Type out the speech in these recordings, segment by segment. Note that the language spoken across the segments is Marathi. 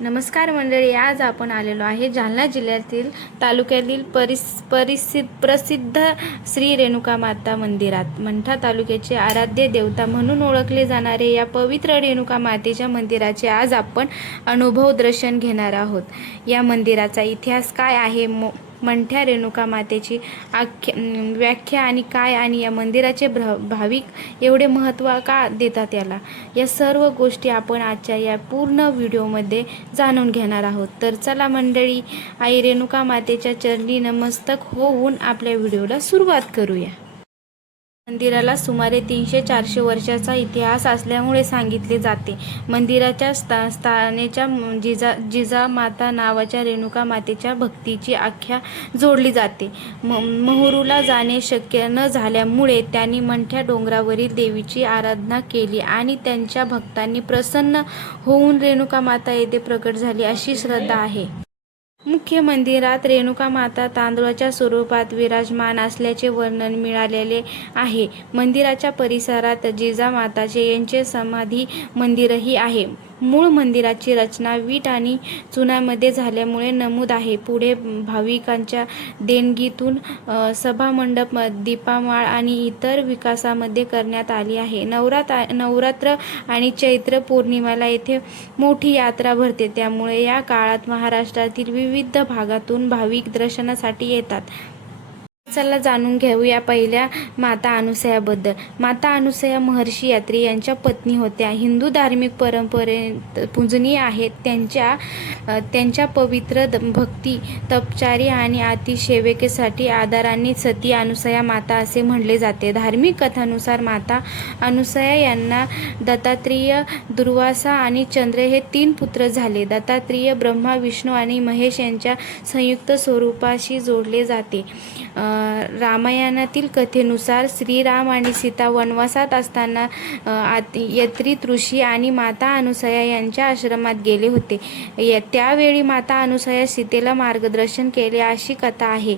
नमस्कार मंडळी, आज आपण आलेलो आहे जालना जिल्ह्यातील तालुक्यातील प्रसिद्ध श्री रेणुका माता मंदिरात. मंठा तालुक्याचे आराध्य देवता म्हणून ओळखले जाणारे या पवित्र रेणुका मातेच्या मंदिराचे आज आपण अनुभव दर्शन घेणार आहोत. या मंदिराचा इतिहास काय आहे, मंठ्या रेणुका मातेची व्याख्या आणि काय, आणि या मंदिराचे भाविक एवढे महत्त्व का देतात याला, या सर्व गोष्टी आपण आजच्या या पूर्ण व्हिडिओमध्ये जाणून घेणार आहोत. तर चला मंडळी, आई रेणुका मातेच्या चरणी नमस्तक होऊन आपल्या व्हिडिओला सुरुवात करूया. मंदिराला सुमारे 300-400 वर्षाचा इतिहास असल्यामुळे सांगितले जाते. मंदिराच्या स्थानाच्या जिजामाता नावाच्या रेणुका मातेच्या भक्तीची आख्या जोडली जाते. महुरूला जाणे शक्य न झाल्यामुळे त्यांनी मंठ्या डोंगरावरील देवीची आराधना केली आणि त्यांच्या भक्तांनी प्रसन्न होऊन रेणुका माता येथे प्रकट झाली अशी श्रद्धा आहे. मुख्य मंदिरात रेणुका माता तांदूळाच्या स्वरूपात विराजमान असल्याचे वर्णन मिळालेले आहे. मंदिराच्या परिसरात जिजामाताचे यांचे समाधी मंदिरही आहे. मूळ मंदिराची रचना वीट आणि चुनामध्ये झाल्यामुळे नमूद आहे. पुढे भाविकांच्या देणगीतून सभामंडप, दीपमाळ आणि इतर विकासामध्ये करण्यात आली आहे. नवरात्र आणि चैत्र पौर्णिमेला येथे मोठी यात्रा भरते, त्यामुळे या काळात महाराष्ट्रातील विविध भागातून भाविक दर्शनासाठी येतात. चला जाणून घेऊया पहिल्या माता अनुसयाबद्दल. माता अनुसया महर्षी यात्री यांच्या पत्नी होत्या. हिंदू धार्मिक परंपरेत पूजनीय आहेत. त्यांच्या पवित्र भक्ती, तपचारी आणि अतिसेवेसाठी आदराने सती अनुसया माता असे म्हणले जाते. धार्मिक कथानुसार माता अनुसया यांना दत्तात्रेय, दुर्वासा आणि चंद्र हे 3 पुत्र झाले. दत्तात्रेय ब्रह्मा, विष्णू आणि महेश यांच्या संयुक्त स्वरूपाशी जोडले जाते. रामायणातील कथेनुसार श्रीराम आणि सीता वनवासात असताना यत्री, ऋषी आणि माता अनुसया यांच्या आश्रमात गेले होते. त्यावेळी माता अनुसया सीतेला मार्गदर्शन केले अशी कथा आहे.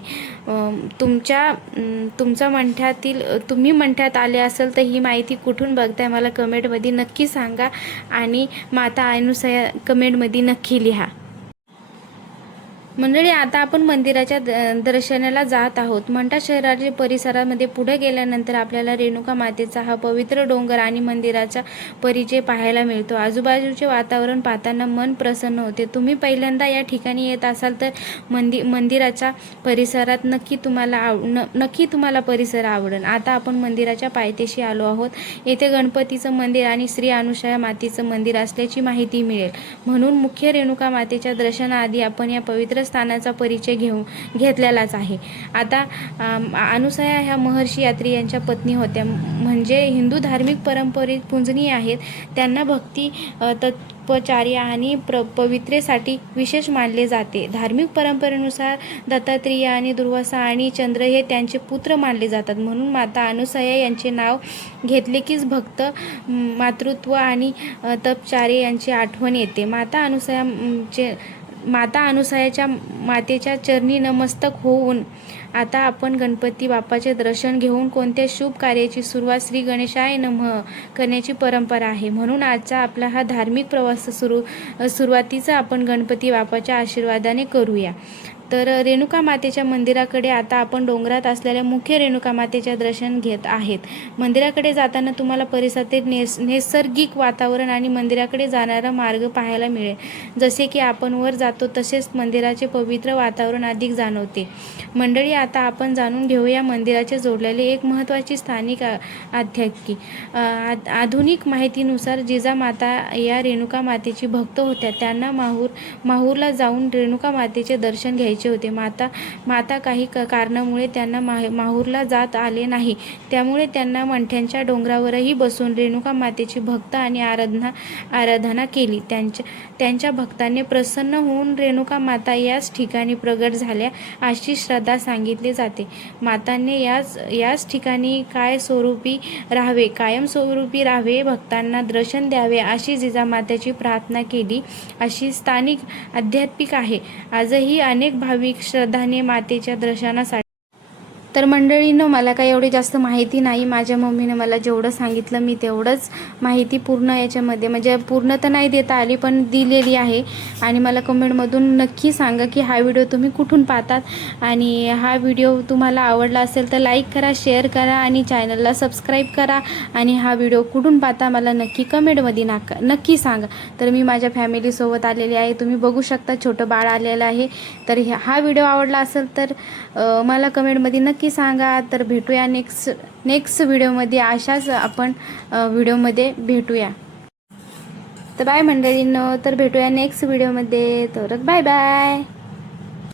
तुम्ही मंठ्यात आले असेल तर ही माहिती कुठून बघताय मला कमेंटमध्ये नक्की सांगा आणि माता अनुसया कमेंटमध्ये नक्की लिहा. मंडळी, आता आपण मंदिराच्या दर्शनाला जात आहोत. मंठा शहराच्या परिसरामध्ये पुढे गेल्यानंतर आपल्याला रेणुका मातेचा हा पवित्र डोंगर आणि मंदिराचा परिचय पाहायला मिळतो. आजूबाजूचे वातावरण पाहताना मन प्रसन्न होते. तुम्ही पहिल्यांदा या ठिकाणी येत असाल तर मंदिराच्या परिसरात नक्की तुम्हाला परिसर आवडेल. आता आपण मंदिराच्या पायथ्याशी आलो आहोत. येथे गणपतीचं मंदिर आणि श्री अनुसया मातेचं मंदिर असल्याची माहिती मिळेल. म्हणून मुख्य रेणुका मातेच्या दर्शनाआधी आपण या पवित्र स्थानाचा परिचय घेतलेलाच आहे. आता अनुसया ह्या महर्षी यात्री यांच्या पत्नी होत्या, म्हणजे हिंदू धार्मिक परंपरेत पूजनीय आहेत. त्यांना भक्ती, तपचारी आणि पवित्रेसाठी विशेष मानले जाते. धार्मिक परंपरेनुसार दत्तात्रेय आणि दुर्वासा आणि चंद्र हे त्यांचे पुत्र मानले जातात. म्हणून माता अनुसया यांचे नाव घेतले कीच भक्त, मातृत्व आणि तपचारी यांची आठवण येते. माता अनुसयाच्या मातेच्या चरणी नमस्तक होऊन आता आपण गणपती बाप्पाचे दर्शन घेऊन कोणत्या शुभ कार्याची सुरुवात श्री गणेशाय नमः करण्याची परंपरा आहे. म्हणून आजचा आपला हा धार्मिक प्रवास सुरुवातीचा आपण गणपती बाप्पाच्या आशीर्वादाने करूया. तर रेणुका मातेच्या मंदिराकडे आता आपण डोंगरात असलेल्या मुख्य रेणुका मातेच्या दर्शन घेत आहेत. मंदिराकडे जाताना तुम्हाला परिसरातील नैसर्गिक वातावरण आणि मंदिराकडे जाणारा मार्ग पाहायला मिळेल. जसे की आपण वर जातो तसेच मंदिराचे पवित्र वातावरण अधिक जाणवते. मंडळी, आता आपण जाणून घेऊया मंदिराचे जोडलेले एक महत्त्वाची स्थानिक आध्यात्मिक आधुनिक माहितीनुसार जिजामाता या रेणुका मातेची भक्त होत्या. त्यांना माहूरला जाऊन रेणुका मातेचे दर्शन घ्यायचे होते. माता काही कारणामुळे त्यांना माहूरला जात आले नाही. त्यामुळे त्यांना मंठ्याच्या डोंगरावरही बसून रेणुका मातेची भक्त आणि आराधना केली. त्यांच्या भक्तांनी प्रसन्न होऊन रेणुका माता याच ठिकाणी प्रगट झाल्या अशी श्रद्धा सांगितली जाते. मातांनी याच ठिकाणी कायमस्वरूपी राहावे, भक्तांना दर्शन द्यावे अशी जिजामातेची प्रार्थना केली अशी स्थानिक आध्यात्मिक आहे. आजही अनेक भाविक श्रद्धाने मातेच्या दर्शनासाठी तर मंडळींनो, मला काही एवढी जास्त माहिती नाही. माझ्या मम्मीने मला जेवढं सांगितलं मी तेवढंच माहिती पूर्ण याच्यामध्ये म्हणजे पूर्ण तर नाही देता आली पण दिलेली आहे. आणि मला कमेंटमधून नक्की सांगा की हा व्हिडिओ तुम्ही कुठून पाहतात आणि हा व्हिडिओ तुम्हाला आवडला असेल तर लाईक करा, शेअर करा आणि चॅनलला सबस्क्राईब करा. आणि हा व्हिडिओ कुठून पाहता मला नक्की कमेंटमध्ये नक्की सांगा. तर मी माझ्या फॅमिलीसोबत आलेली आहे. तुम्ही बघू शकता छोटं बाळ आलेलं आहे. तर हा व्हिडिओ आवडला असेल तर मला कमेंटमध्ये नक्की सांगा. तर भेटूया नेक्स्ट व्हिडिओमध्ये. अशाच आपण व्हिडिओमध्ये भेटूया. तर बाय मंडळींनो, तर भेटूया नेक्स्ट व्हिडिओमध्ये. तर बाय बाय.